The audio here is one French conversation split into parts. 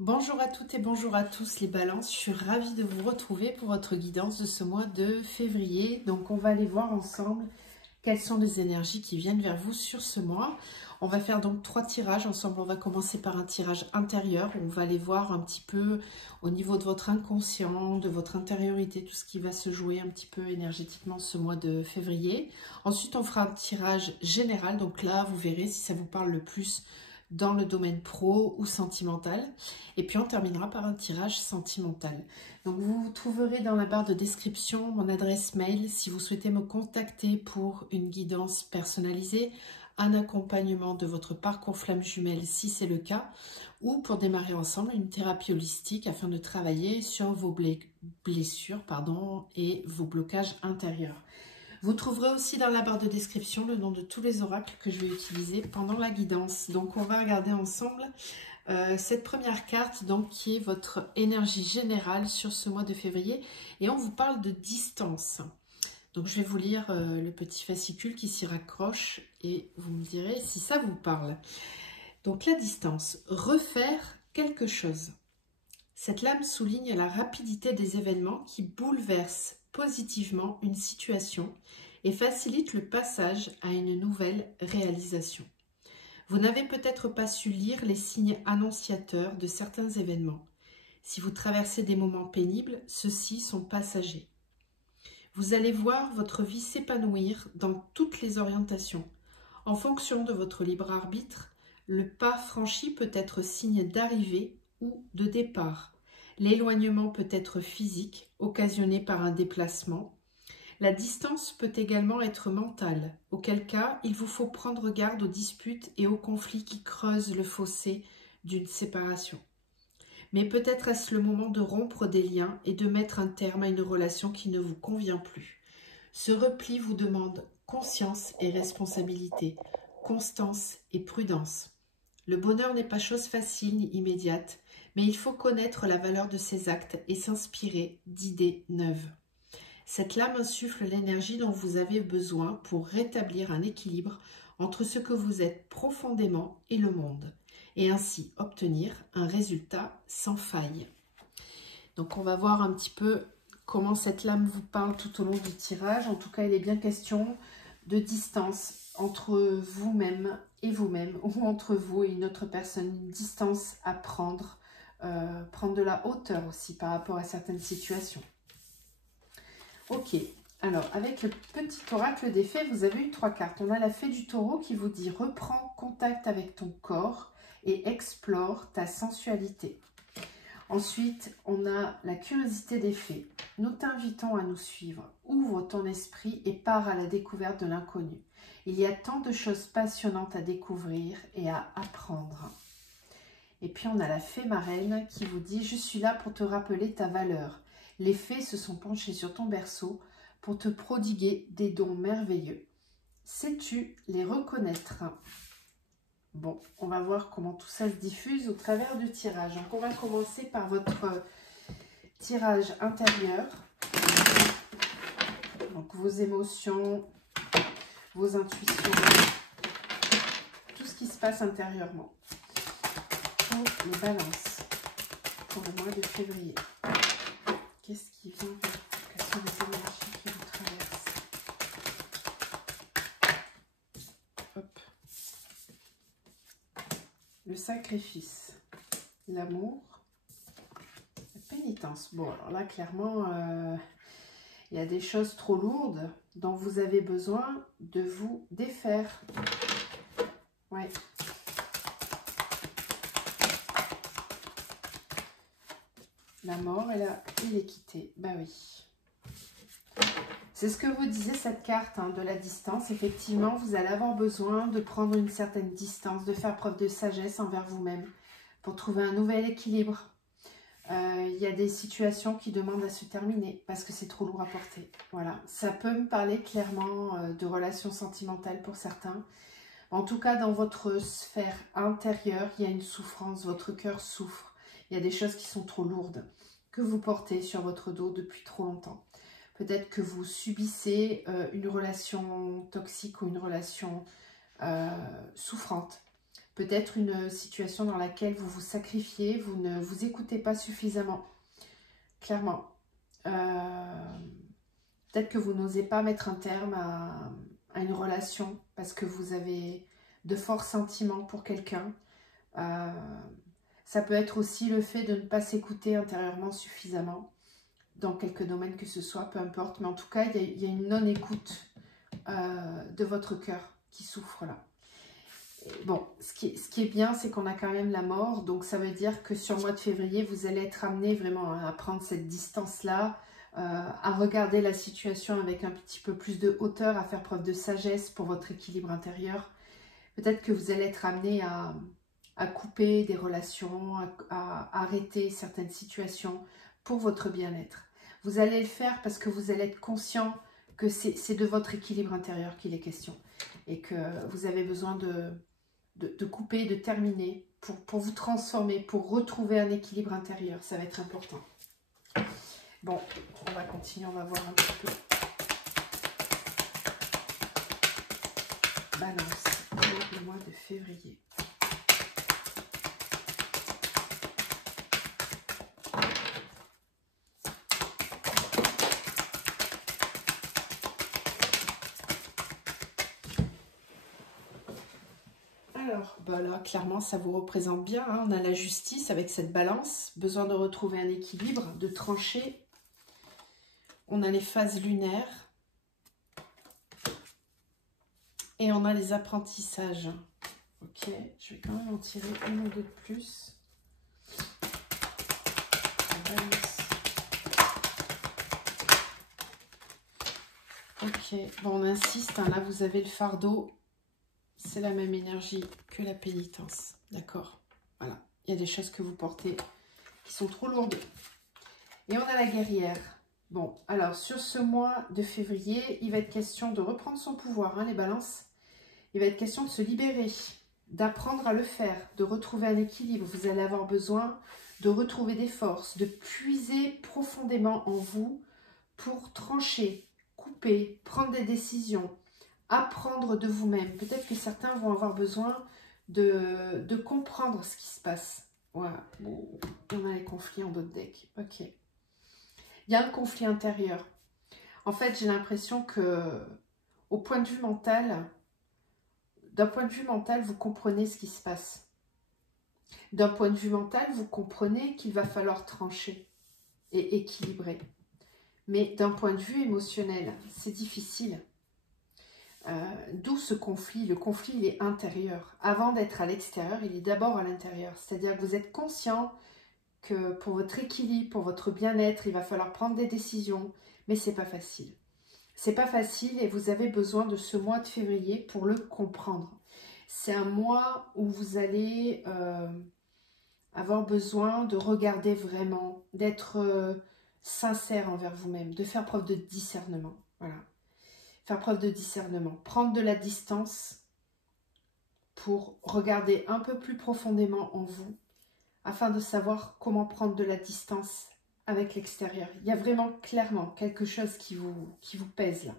Bonjour à toutes et bonjour à tous les balances, je suis ravie de vous retrouver pour votre guidance de ce mois de février. Donc on va aller voir ensemble quelles sont les énergies qui viennent vers vous sur ce mois. On va faire donc 3 tirages ensemble. On va commencer par un tirage intérieur. On va aller voir un petit peu au niveau de votre inconscient, de votre intériorité, tout ce qui va se jouer un petit peu énergétiquement ce mois de février. Ensuite, on fera un tirage général. Donc là, vous verrez si ça vous parle le plus dans le domaine pro ou sentimental. Et puis on terminera par un tirage sentimental. Donc vous trouverez dans la barre de description mon adresse mail si vous souhaitez me contacter pour une guidance personnalisée, un accompagnement de votre parcours flamme jumelle si c'est le cas, ou pour démarrer ensemble une thérapie holistique afin de travailler sur vos blessures et vos blocages intérieurs. Vous trouverez aussi dans la barre de description le nom de tous les oracles que je vais utiliser pendant la guidance. Donc on va regarder ensemble cette première carte donc, qui est votre énergie générale sur ce mois de février. Et on vous parle de distance. Donc je vais vous lire le petit fascicule qui s'y raccroche et vous me direz si ça vous parle. Donc la distance, refaire quelque chose. Cette lame souligne la rapidité des événements qui bouleversent positivement une situation et facilitent le passage à une nouvelle réalisation. Vous n'avez peut-être pas su lire les signes annonciateurs de certains événements. Si vous traversez des moments pénibles, ceux-ci sont passagers. Vous allez voir votre vie s'épanouir dans toutes les orientations. En fonction de votre libre arbitre, le pas franchi peut être signe d'arrivée ou de départ. L'éloignement peut être physique, occasionné par un déplacement. La distance peut également être mentale, auquel cas il vous faut prendre garde aux disputes et aux conflits qui creusent le fossé d'une séparation. Mais peut-être est-ce le moment de rompre des liens et de mettre un terme à une relation qui ne vous convient plus. Ce repli vous demande conscience et responsabilité, constance et prudence. Le bonheur n'est pas chose facile ni immédiate, mais il faut connaître la valeur de ses actes et s'inspirer d'idées neuves. Cette lame insuffle l'énergie dont vous avez besoin pour rétablir un équilibre entre ce que vous êtes profondément et le monde, et ainsi obtenir un résultat sans faille. Donc on va voir un petit peu comment cette lame vous parle tout au long du tirage. En tout cas, il est bien question de distance entre vous-même et vous-même, ou entre vous et une autre personne, une distance à prendre, prendre de la hauteur aussi par rapport à certaines situations. Ok, alors avec le petit oracle des fées, vous avez eu 3 cartes. On a la fée du taureau qui vous dit « Reprends contact avec ton corps et explore ta sensualité ». Ensuite, on a la curiosité des fées. Nous t'invitons à nous suivre. Ouvre ton esprit et pars à la découverte de l'inconnu. Il y a tant de choses passionnantes à découvrir et à apprendre. Et puis on a la fée marraine qui vous dit « Je suis là pour te rappeler ta valeur. Les fées se sont penchées sur ton berceau pour te prodiguer des dons merveilleux. Sais-tu les reconnaître ?» Bon, on va voir comment tout ça se diffuse au travers du tirage. Donc, on va commencer par votre tirage intérieur. Donc, vos émotions, vos intuitions, tout ce qui se passe intérieurement. Pour les balances, pour le mois de février. Qu'est-ce qui vient vers vous? Quelles sont les énergies qui vous traversent? Hop. Le sacrifice, l'amour, la pénitence. Bon, alors là, clairement, il y a des choses trop lourdes dont vous avez besoin de vous défaire. Ouais. La mort et l'équité. Bah oui. C'est ce que vous disait cette carte de la distance. Effectivement, vous allez avoir besoin de prendre une certaine distance, de faire preuve de sagesse envers vous-même pour trouver un nouvel équilibre. Il y a des situations qui demandent à se terminer parce que c'est trop lourd à porter. Voilà, ça peut me parler clairement de relations sentimentales pour certains. En tout cas, dans votre sphère intérieure, il y a une souffrance, votre cœur souffre. Il y a des choses qui sont trop lourdes que vous portez sur votre dos depuis trop longtemps. Peut-être que vous subissez une relation toxique ou une relation souffrante. Peut-être une situation dans laquelle vous vous sacrifiez, vous ne vous écoutez pas suffisamment, clairement. Peut-être que vous n'osez pas mettre un terme à une relation parce que vous avez de forts sentiments pour quelqu'un. Ça peut être aussi le fait de ne pas s'écouter intérieurement suffisamment, dans quelques domaines que ce soit, peu importe. Mais en tout cas, il y a une non-écoute de votre cœur qui souffre là. Et bon, ce qui est bien, c'est qu'on a quand même la mort. Donc ça veut dire que sur le mois de février, vous allez être amené vraiment à prendre cette distance-là, à regarder la situation avec un petit peu plus de hauteur, à faire preuve de sagesse pour votre équilibre intérieur. Peut-être que vous allez être amené à couper des relations, à arrêter certaines situations pour votre bien-être. Vous allez le faire parce que vous allez être conscient que c'est de votre équilibre intérieur qu'il est question et que vous avez besoin de couper, de terminer pour vous transformer, pour retrouver un équilibre intérieur. Ça va être important. Bon, on va continuer, on va voir un petit peu. Balance, pour le mois de février. Alors, bah là, clairement, ça vous représente bien. Hein. On a la justice avec cette balance, besoin de retrouver un équilibre, de trancher. On a les phases lunaires. Et on a les apprentissages. Ok, je vais quand même en tirer une ou deux de plus. Ok, bon, on insiste. Hein, là, vous avez le fardeau. C'est la même énergie que la pénitence. D'accord? Voilà. Il y a des choses que vous portez qui sont trop lourdes. Et on a la guerrière. Bon, alors, sur ce mois de février, il va être question de reprendre son pouvoir, hein, les balances. Il va être question de se libérer, d'apprendre à le faire, de retrouver un équilibre. Vous allez avoir besoin de retrouver des forces, de puiser profondément en vous pour trancher, couper, prendre des décisions, apprendre de vous-même. Peut-être que certains vont avoir besoin de comprendre ce qui se passe. Voilà, bon, on a les conflits en d'autres decks. Ok. Il y a un conflit intérieur. En fait, j'ai l'impression que, au point de vue mental, d'un point de vue mental, vous comprenez ce qui se passe. D'un point de vue mental, vous comprenez qu'il va falloir trancher et équilibrer. Mais d'un point de vue émotionnel, c'est difficile. D'où ce conflit. Le conflit, il est intérieur. Avant d'être à l'extérieur, il est d'abord à l'intérieur. C'est-à-dire que vous êtes conscient que pour votre équilibre, pour votre bien-être, il va falloir prendre des décisions, mais c'est pas facile. C'est pas facile et vous avez besoin de ce mois de février pour le comprendre. C'est un mois où vous allez avoir besoin de regarder vraiment, d'être sincère envers vous-même, de faire preuve de discernement. Voilà. Faire preuve de discernement. Prendre de la distance pour regarder un peu plus profondément en vous afin de savoir comment prendre de la distance avec l'extérieur. Il y a vraiment clairement quelque chose qui vous pèse là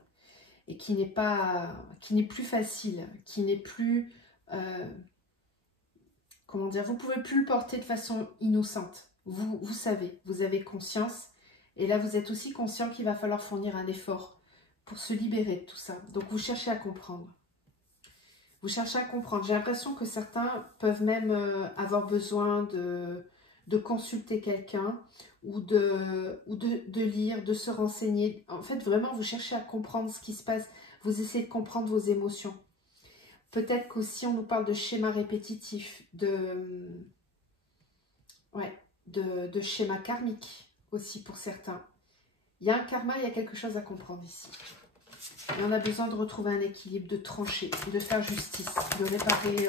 et qui n'est plus facile, qui n'est plus, comment dire, vous pouvez plus le porter de façon innocente. Vous savez, vous avez conscience et là vous êtes aussi conscient qu'il va falloir fournir un effort pour se libérer de tout ça. Donc vous cherchez à comprendre. Vous cherchez à comprendre. J'ai l'impression que certains peuvent même avoir besoin de consulter quelqu'un ou de lire, de se renseigner. En fait, vraiment, vous cherchez à comprendre ce qui se passe. Vous essayez de comprendre vos émotions. Peut-être qu'aussi, on nous parle de schémas répétitifs, de schémas karmiques aussi pour certains. Il y a un karma, il y a quelque chose à comprendre ici. Et on a besoin de retrouver un équilibre, de trancher, de faire justice, de réparer.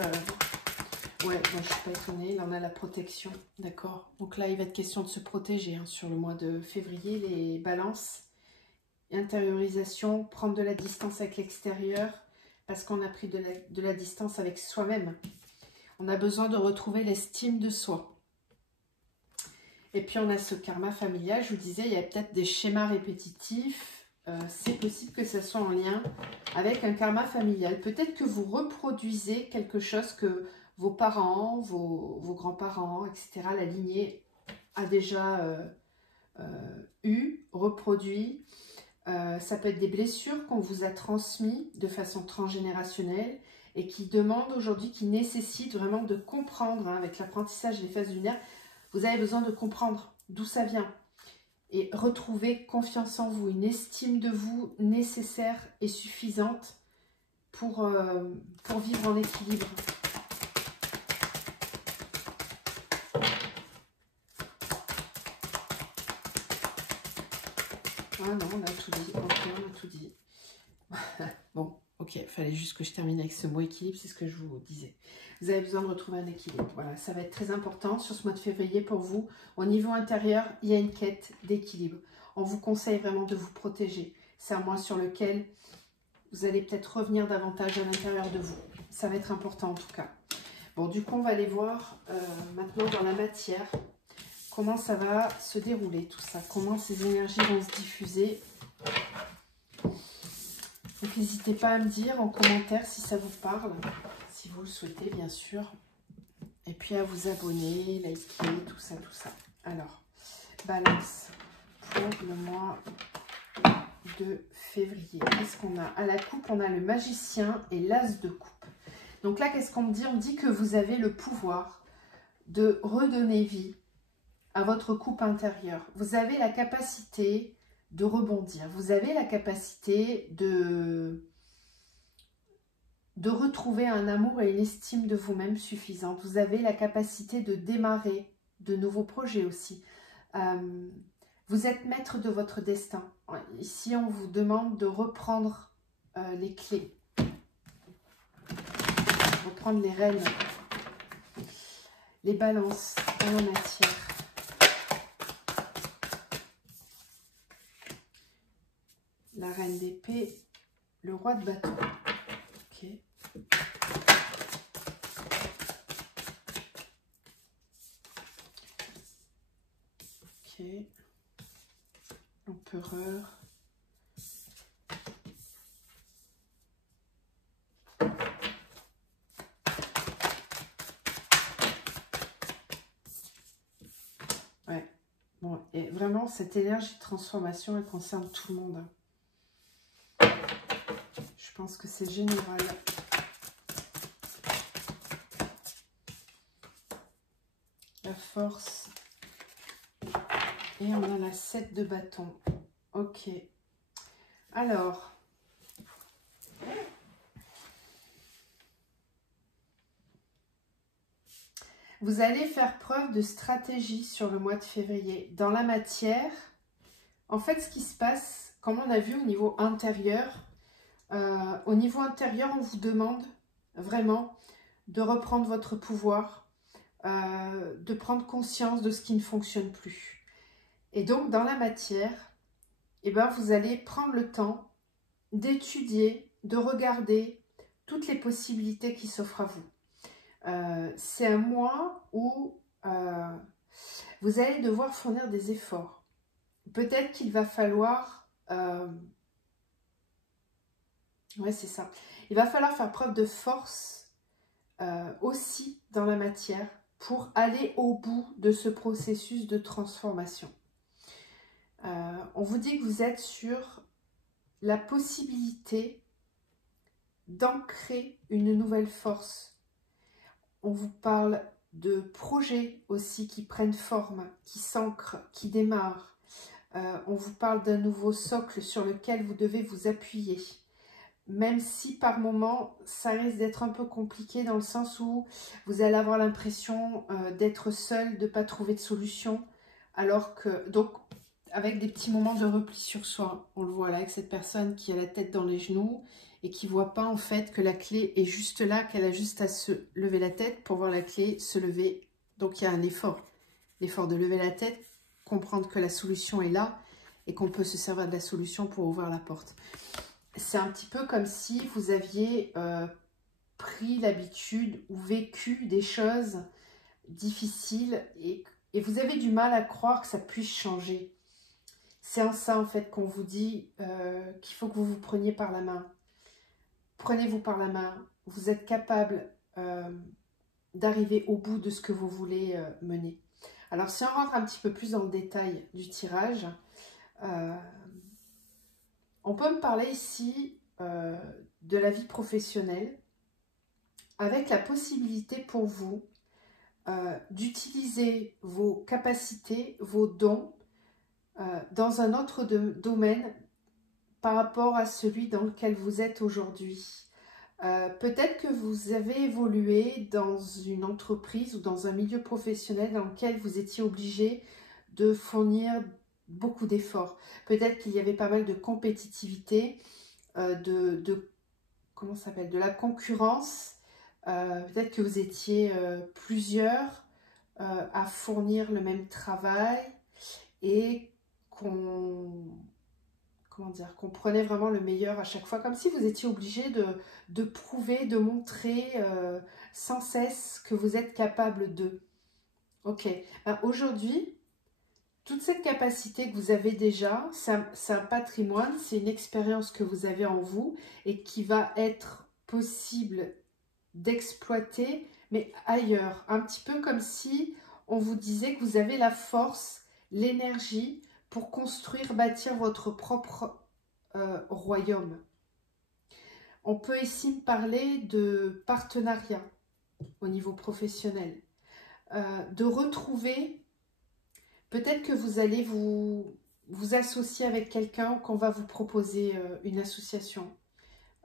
Ouais, bon, je ne suis pas étonnée. Là, on a la protection. D'accord. Donc là, il va être question de se protéger hein, sur le mois de février. Les balances, intériorisation, prendre de la distance avec l'extérieur parce qu'on a pris de la distance avec soi-même. On a besoin de retrouver l'estime de soi. Et puis, on a ce karma familial. Je vous disais, il y a peut-être des schémas répétitifs. C'est possible que ça soit en lien avec un karma familial. Peut-être que vous reproduisez quelque chose que vos parents, vos grands-parents, etc. La lignée a déjà reproduit. Ça peut être des blessures qu'on vous a transmises de façon transgénérationnelle et qui demandent aujourd'hui, qui nécessitent vraiment de comprendre, hein, avec l'apprentissage des phases lunaires, vous avez besoin de comprendre d'où ça vient et retrouver confiance en vous, une estime de vous nécessaire et suffisante pour vivre en équilibre. Ah non, on a tout dit. Ok, on a tout dit. Bon, ok, il fallait juste que je termine avec ce mot équilibre, c'est ce que je vous disais. Vous avez besoin de retrouver un équilibre. Voilà, ça va être très important sur ce mois de février pour vous. Au niveau intérieur, il y a une quête d'équilibre. On vous conseille vraiment de vous protéger. C'est un mois sur lequel vous allez peut-être revenir davantage à l'intérieur de vous. Ça va être important en tout cas. Bon, du coup, on va aller voir maintenant dans la matière comment ça va se dérouler tout ça. Comment ces énergies vont se diffuser. Donc n'hésitez pas à me dire en commentaire si ça vous parle, si vous le souhaitez bien sûr. Et puis à vous abonner, liker, tout ça, tout ça. Alors, Balance pour le mois de février. Qu'est-ce qu'on a? À la coupe, on a le magicien et l'as de coupe. Donc là, qu'est-ce qu'on me dit? On me dit que vous avez le pouvoir de redonner vie à votre coupe intérieure. Vous avez la capacité de rebondir. Vous avez la capacité de retrouver un amour et une estime de vous-même suffisante. Vous avez la capacité de démarrer de nouveaux projets aussi. Vous êtes maître de votre destin. Ici, on vous demande de reprendre les clés. Reprendre les rênes. Les balances en la matière. La reine d'épée. Le roi de bâton. Ok. Ok. L'empereur. Ouais. Bon, et vraiment, cette énergie de transformation, elle concerne tout le monde. Je pense que c'est général. La force. Et on a la 7 de bâton. Ok. Alors. Vous allez faire preuve de stratégie sur le mois de février. Dans la matière, en fait, ce qui se passe, comme on a vu au niveau intérieur, on vous demande vraiment de reprendre votre pouvoir, de prendre conscience de ce qui ne fonctionne plus. Et donc, dans la matière, eh ben, vous allez prendre le temps d'étudier, de regarder toutes les possibilités qui s'offrent à vous. C'est un mois où vous allez devoir fournir des efforts. Peut-être qu'il va falloir... ouais, c'est ça. Il va falloir faire preuve de force aussi dans la matière pour aller au bout de ce processus de transformation. On vous dit que vous êtes sur la possibilité d'ancrer une nouvelle force. On vous parle de projets aussi qui prennent forme, qui s'ancrent, qui démarrent. On vous parle d'un nouveau socle sur lequel vous devez vous appuyer. Même si par moment, ça risque d'être un peu compliqué dans le sens où vous allez avoir l'impression d'être seul, de ne pas trouver de solution. Alors que, donc, avec des petits moments de repli sur soi, on le voit là avec cette personne qui a la tête dans les genoux et qui ne voit pas en fait que la clé est juste là, qu'elle a juste à se lever la tête pour voir la clé se lever. Donc il y a un effort, l'effort de lever la tête, comprendre que la solution est là et qu'on peut se servir de la solution pour ouvrir la porte. C'est un petit peu comme si vous aviez pris l'habitude ou vécu des choses difficiles et vous avez du mal à croire que ça puisse changer. C'est en ça en fait qu'on vous dit qu'il faut que vous vous preniez par la main. Prenez-vous par la main, vous êtes capable d'arriver au bout de ce que vous voulez mener. Alors, si on rentre un petit peu plus dans le détail du tirage, on peut me parler ici de la vie professionnelle, avec la possibilité pour vous d'utiliser vos capacités, vos dons dans un autre domaine par rapport à celui dans lequel vous êtes aujourd'hui. Peut-être que vous avez évolué dans une entreprise ou dans un milieu professionnel dans lequel vous étiez obligé de fournir beaucoup d'efforts. Peut-être qu'il y avait pas mal de compétitivité, comment ça s'appelle, de la concurrence. Peut-être que vous étiez plusieurs à fournir le même travail et qu'on prenait vraiment le meilleur à chaque fois, comme si vous étiez obligé de prouver, de montrer sans cesse que vous êtes capable de. Ok, aujourd'hui, toute cette capacité que vous avez déjà, c'est un patrimoine, c'est une expérience que vous avez en vous et qui va être possible d'exploiter, mais ailleurs. Un petit peu comme si on vous disait que vous avez la force, l'énergie pour construire, bâtir votre propre royaume. On peut ici me parler de partenariat au niveau professionnel, de retrouver, peut-être que vous allez vous associer avec quelqu'un, qu'on va vous proposer une association.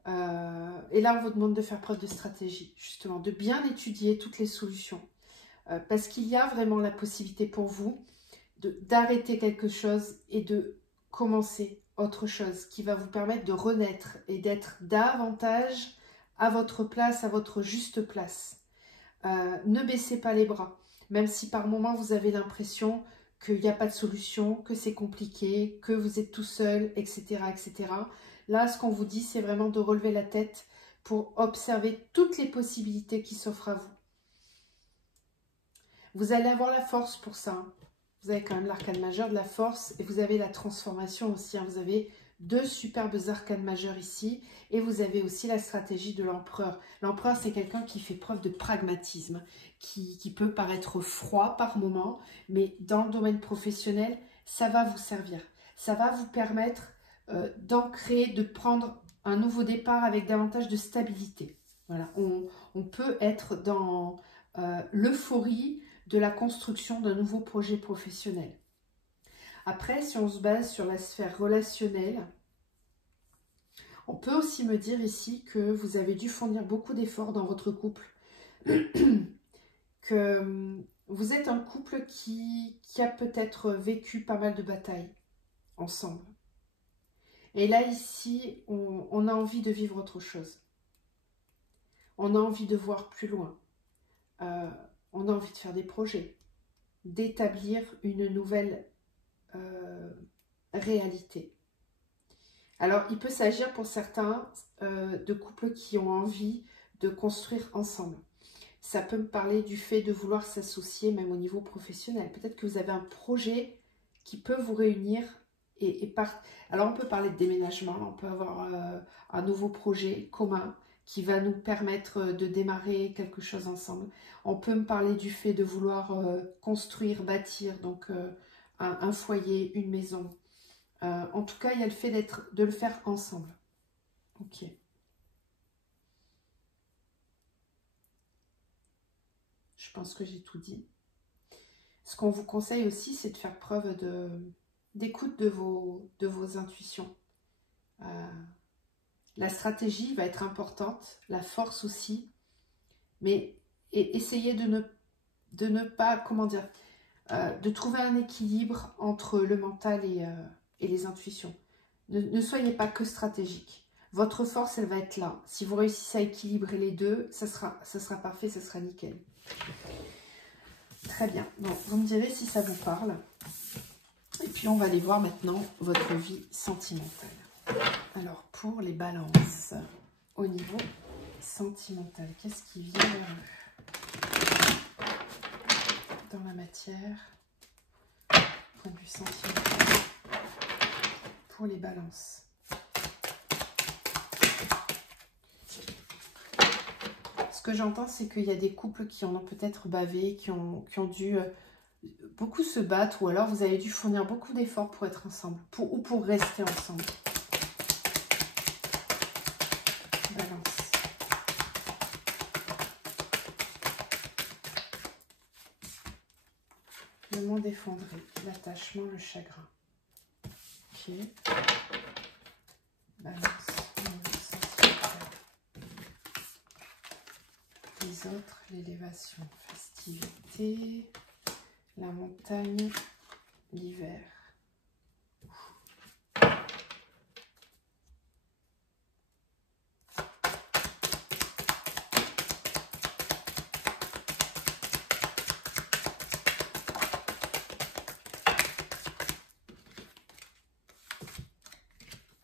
Et là, on vous demande de faire preuve de stratégie, justement, de bien étudier toutes les solutions. Parce qu'il y a vraiment la possibilité pour vous d'arrêter quelque chose et de commencer autre chose qui va vous permettre de renaître et d'être davantage à votre place, à votre juste place. Ne baissez pas les bras, même si par moments vous avez l'impression qu'il n'y a pas de solution, que c'est compliqué, que vous êtes tout seul, etc., etc. Là, ce qu'on vous dit, c'est vraiment de relever la tête pour observer toutes les possibilités qui s'offrent à vous. Vous allez avoir la force pour ça. Vous avez quand même l'arcane majeur de la force et vous avez la transformation aussi. Vous avez deux superbes arcanes majeures ici et vous avez aussi la stratégie de l'empereur. L'empereur, c'est quelqu'un qui fait preuve de pragmatisme, qui peut paraître froid par moment, mais dans le domaine professionnel, ça va vous servir. Ça va vous permettre d'ancrer, de prendre un nouveau départ avec davantage de stabilité. Voilà, on peut être dans l'euphorie de la construction d'un nouveau projet professionnel. Après, si on se base sur la sphère relationnelle, on peut aussi me dire ici que vous avez dû fournir beaucoup d'efforts dans votre couple, que vous êtes un couple qui a peut-être vécu pas mal de batailles ensemble. Et là, ici, on a envie de vivre autre chose. On a envie de voir plus loin. On a envie de faire des projets, d'établir une nouvelle réalité. Alors, il peut s'agir pour certains de couples qui ont envie de construire ensemble. Ça peut me parler du fait de vouloir s'associer même au niveau professionnel. Peut-être que vous avez un projet qui peut vous réunir Alors, on peut parler de déménagement, on peut avoir un nouveau projet commun qui va nous permettre de démarrer quelque chose ensemble. On peut me parler du fait de vouloir construire, bâtir, donc un foyer, une maison. En tout cas, il y a le fait de le faire ensemble. Ok. Je pense que j'ai tout dit. Ce qu'on vous conseille aussi, c'est de faire preuve d'écoute de vos intuitions. La stratégie va être importante, la force aussi, mais essayez de ne pas, comment dire, de trouver un équilibre entre le mental et les intuitions. Ne soyez pas que stratégique. Votre force, elle va être là. Si vous réussissez à équilibrer les deux, ça sera parfait, ça sera nickel. Très bien. Bon, vous me direz si ça vous parle. Et puis, on va aller voir maintenant votre vie sentimentale. Alors, pour les balances, au niveau sentimental, qu'est-ce qui vient vers eux dans la matière, point de vue sentimental, pour les balances? ce que j'entends, c'est qu'il y a des couples qui en ont peut-être bavé, qui ont dû beaucoup se battre, ou alors vous avez dû fournir beaucoup d'efforts pour être ensemble, ou pour rester ensemble. Balance. Le monde effondré, l'attachement, le chagrin. Ok. Balance. Les autres, l'élévation, festivité, la montagne, l'hiver.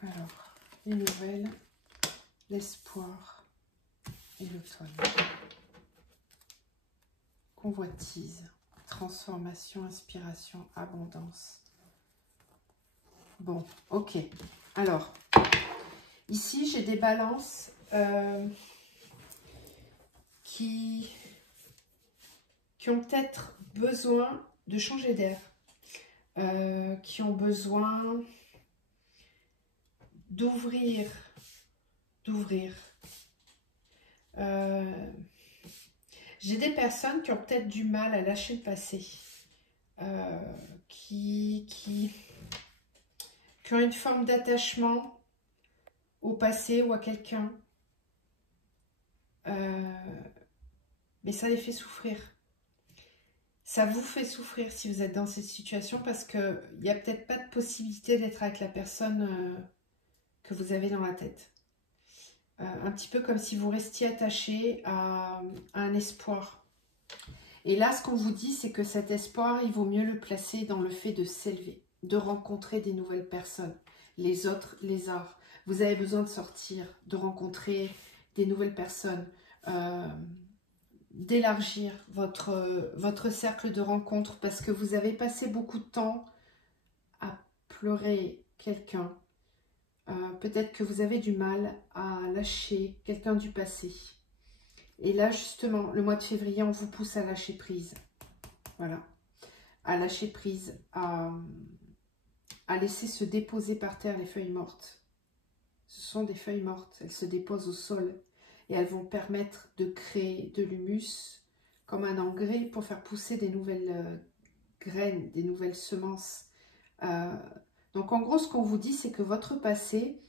Alors, les nouvelles, l'espoir et l'automne. Convoitise, transformation, inspiration, abondance. Bon, ok. Alors, ici, j'ai des balances qui ont peut-être besoin de changer d'air, qui ont besoin d'ouvrir. J'ai des personnes qui ont peut-être du mal à lâcher le passé, qui ont une forme d'attachement au passé ou à quelqu'un, mais ça les fait souffrir. Ça vous fait souffrir si vous êtes dans cette situation parce qu'il n'y a peut-être pas de possibilité d'être avec la personne que vous avez dans la tête. Un petit peu comme si vous restiez attaché à un espoir. Et là, ce qu'on vous dit, c'est que cet espoir, il vaut mieux le placer dans le fait de s'élever, de rencontrer des nouvelles personnes, les autres, les arts. Vous avez besoin de sortir, de rencontrer des nouvelles personnes, d'élargir votre cercle de rencontres parce que vous avez passé beaucoup de temps à pleurer quelqu'un. Peut-être que vous avez du mal à lâcher quelqu'un du passé. Et là, justement, le mois de février, on vous pousse à lâcher prise. Voilà. À lâcher prise, à laisser se déposer par terre les feuilles mortes. Ce sont des feuilles mortes. Elles se déposent au sol et elles vont permettre de créer de l'humus comme un engrais pour faire pousser des nouvelles graines, des nouvelles semences. Donc, en gros, ce qu'on vous dit, c'est que votre passé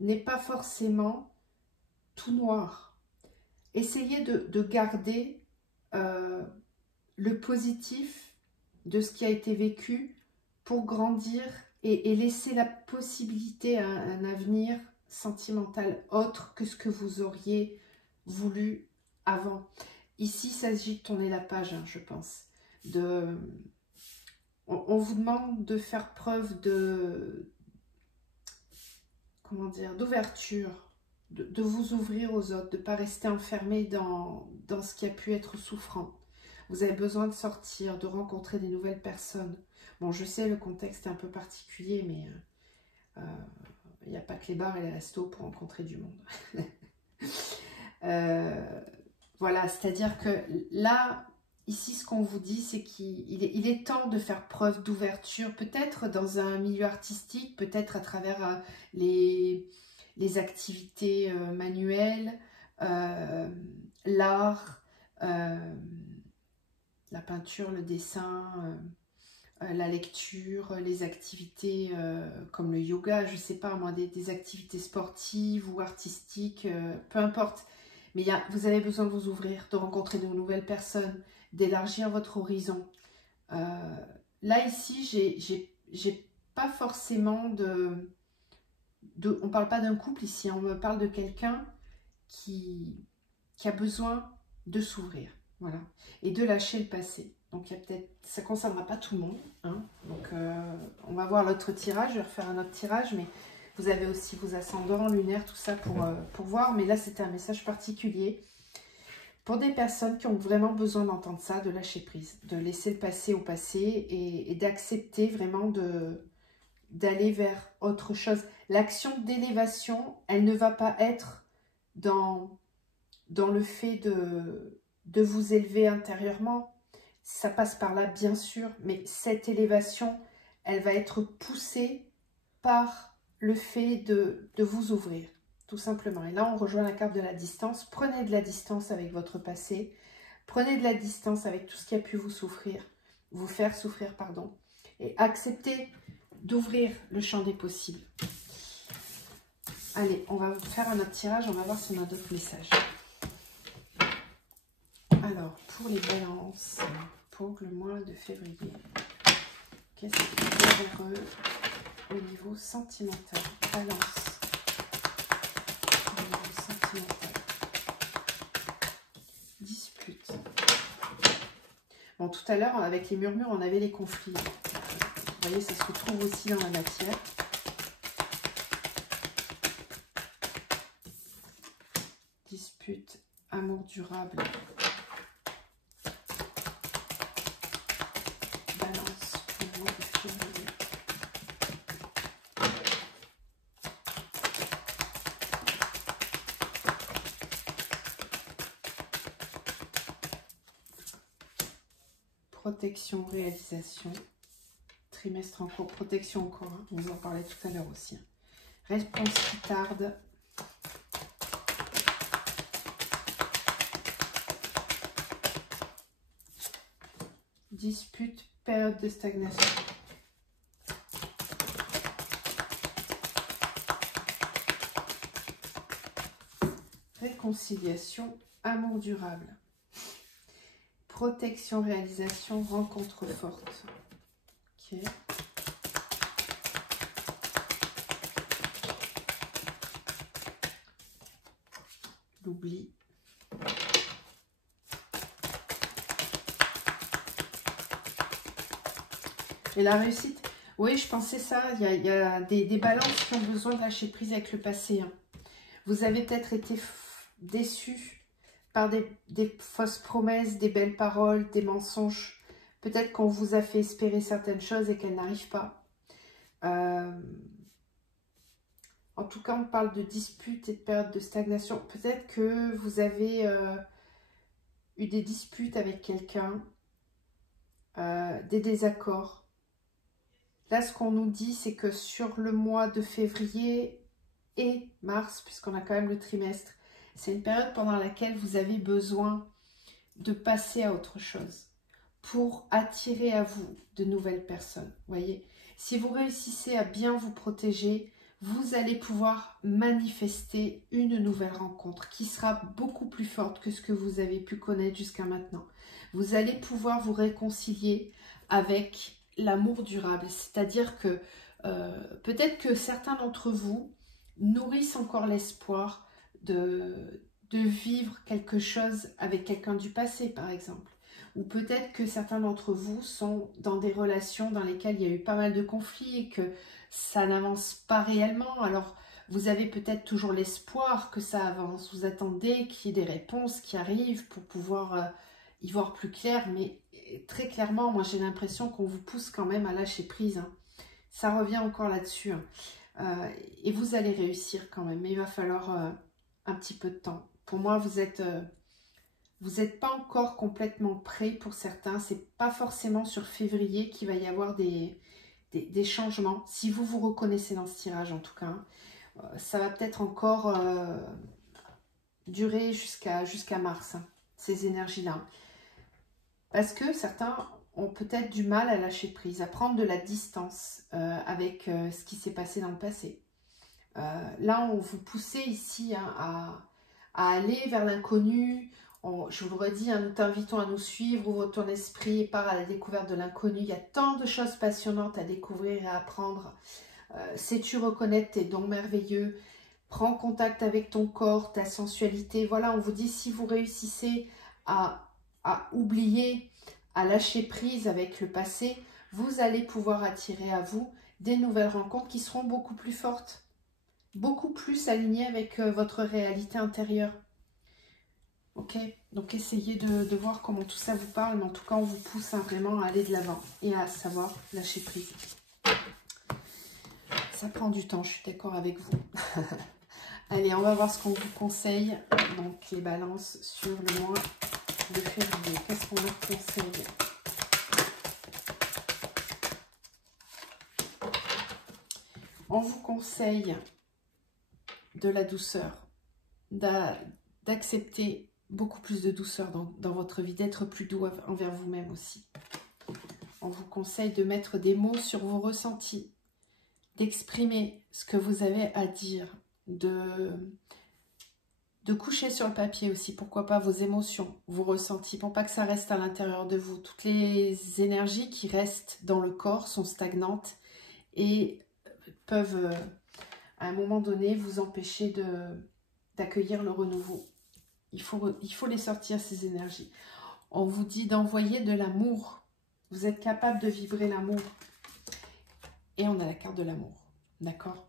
n'est pas forcément tout noir. Essayez de garder le positif de ce qui a été vécu pour grandir et laisser la possibilité à un avenir sentimental autre que ce que vous auriez voulu avant. Ici, il s'agit de tourner la page, hein, je pense. On vous demande de faire preuve d'ouverture, de vous ouvrir aux autres, de ne pas rester enfermé dans ce qui a pu être souffrant. Vous avez besoin de sortir, de rencontrer des nouvelles personnes. Bon, je sais, le contexte est un peu particulier, mais il n'y a pas que les bars et les restos pour rencontrer du monde. Voilà, c'est-à-dire que là, ici, ce qu'on vous dit, c'est qu'il est temps de faire preuve d'ouverture, peut-être dans un milieu artistique, peut-être à travers les activités manuelles, l'art, la peinture, le dessin, la lecture, les activités comme le yoga, je ne sais pas moi, des activités sportives ou artistiques, peu importe. Mais vous avez besoin de vous ouvrir, de rencontrer de nouvelles personnes, d'élargir votre horizon. Là, ici, j'ai pas forcément on ne parle pas d'un couple ici, on me parle de quelqu'un qui a besoin de s'ouvrir, voilà, et de lâcher le passé. Donc, ça ne concernera pas tout le monde, hein. Donc, on va voir l'autre tirage, je vais refaire un autre tirage, mais vous avez aussi vos ascendants, lunaires, tout ça pour voir. Mais là, c'était un message particulier pour des personnes qui ont vraiment besoin d'entendre ça, de lâcher prise, de laisser le passé au passé et d'accepter vraiment d'aller vers autre chose. L'action d'élévation, elle ne va pas être dans dans le fait de vous élever intérieurement. Ça passe par là, bien sûr, mais cette élévation, elle va être poussée par le fait de vous ouvrir, tout simplement. Et là, on rejoint la carte de la distance. Prenez de la distance avec votre passé. Prenez de la distance avec tout ce qui a pu vous faire souffrir, pardon. Et acceptez d'ouvrir le champ des possibles. Allez, on va faire un autre tirage, on va voir si on a d'autres messages. Alors, pour les balances, pour le mois de février, qu'est-ce qu'il y a vers eux au niveau sentimental? Balance. Au niveau sentimental. Dispute. Bon, tout à l'heure, avec les murmures, on avait les conflits. Vous voyez, ça se retrouve aussi dans la matière. Dispute, amour durable. Balance, au mois de février. Protection, réalisation. Trimestre en cours, protection en cours, hein. On vous en parlait tout à l'heure aussi. Réponse qui tarde. Dispute, période de stagnation. Réconciliation, amour durable. Protection, réalisation, rencontre forte. Ok. L'oubli. Et la réussite, oui, je pensais ça. Il y a des balances qui ont besoin de lâcher prise avec le passé. Hein. Vous avez peut-être été déçus par des fausses promesses, des belles paroles, des mensonges. Peut-être qu'on vous a fait espérer certaines choses et qu'elles n'arrivent pas. En tout cas, on parle de disputes et de période de stagnation. Peut-être que vous avez eu des disputes avec quelqu'un, des désaccords. Là, ce qu'on nous dit, c'est que sur le mois de février et mars, puisqu'on a quand même le trimestre, c'est une période pendant laquelle vous avez besoin de passer à autre chose pour attirer à vous de nouvelles personnes. Voyez, si vous réussissez à bien vous protéger, vous allez pouvoir manifester une nouvelle rencontre qui sera beaucoup plus forte que ce que vous avez pu connaître jusqu'à maintenant. Vous allez pouvoir vous réconcilier avec l'amour durable, c'est-à-dire que peut-être que certains d'entre vous nourrissent encore l'espoir de vivre quelque chose avec quelqu'un du passé, par exemple. Ou peut-être que certains d'entre vous sont dans des relations dans lesquelles il y a eu pas mal de conflits et que ça n'avance pas réellement. Alors, vous avez peut-être toujours l'espoir que ça avance. Vous attendez qu'il y ait des réponses qui arrivent pour pouvoir y voir plus clair. Mais très clairement, moi, j'ai l'impression qu'on vous pousse quand même à lâcher prise. Hein. Ça revient encore là-dessus. Hein. Et vous allez réussir quand même. Mais il va falloir un petit peu de temps. Pour moi, vous n'êtes pas encore complètement prêt pour certains. C'est pas forcément sur février qu'il va y avoir des changements. Si vous vous reconnaissez dans ce tirage, en tout cas, ça va peut-être encore durer jusqu'à mars, hein, ces énergies-là. Parce que certains ont peut-être du mal à lâcher prise, à prendre de la distance avec ce qui s'est passé dans le passé. Là, on vous poussait ici hein, à aller vers l'inconnu. Je vous le redis, hein, nous t'invitons à nous suivre, ouvre ton esprit et pars à la découverte de l'inconnu. Il y a tant de choses passionnantes à découvrir et à apprendre. Sais-tu reconnaître tes dons merveilleux? Prends contact avec ton corps, ta sensualité. Voilà, on vous dit, si vous réussissez à oublier, à lâcher prise avec le passé, vous allez pouvoir attirer à vous des nouvelles rencontres qui seront beaucoup plus fortes, beaucoup plus alignées avec votre réalité intérieure. Ok, donc essayez de voir comment tout ça vous parle, mais en tout cas, on vous pousse hein, vraiment à aller de l'avant et à savoir lâcher prise. Ça prend du temps, je suis d'accord avec vous. Allez, on va voir ce qu'on vous conseille. Donc, les balances sur le mois de février. Qu'est-ce qu'on leur conseille? On vous conseille de la douceur, d'accepter beaucoup plus de douceur dans votre vie, d'être plus doux envers vous-même aussi. On vous conseille de mettre des mots sur vos ressentis, d'exprimer ce que vous avez à dire, de coucher sur le papier aussi, pourquoi pas vos émotions, vos ressentis, pour pas que ça reste à l'intérieur de vous. Toutes les énergies qui restent dans le corps sont stagnantes et peuvent, à un moment donné, vous empêcher d'accueillir le renouveau. Il faut les sortir, ces énergies. On vous dit d'envoyer de l'amour. Vous êtes capable de vibrer l'amour. Et on a la carte de l'amour. D'accord?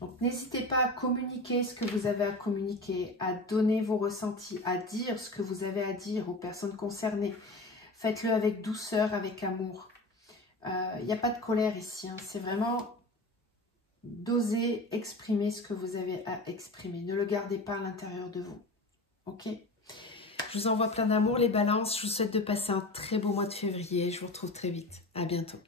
Donc, n'hésitez pas à communiquer ce que vous avez à communiquer, à donner vos ressentis, à dire ce que vous avez à dire aux personnes concernées. Faites-le avec douceur, avec amour. Il n'y a pas de colère ici. Hein. C'est vraiment d'oser exprimer ce que vous avez à exprimer. Ne le gardez pas à l'intérieur de vous. Ok? Je vous envoie plein d'amour les balances. Je vous souhaite de passer un très beau mois de février. Je vous retrouve très vite. À bientôt.